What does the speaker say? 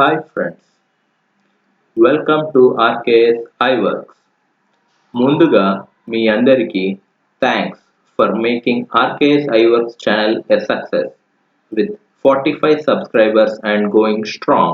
Hi friends, welcome to RKS iWorks. ముందుగా మీ అందరికీ thanks for making RKS iWorks channel a success with 45 subscribers and going strong.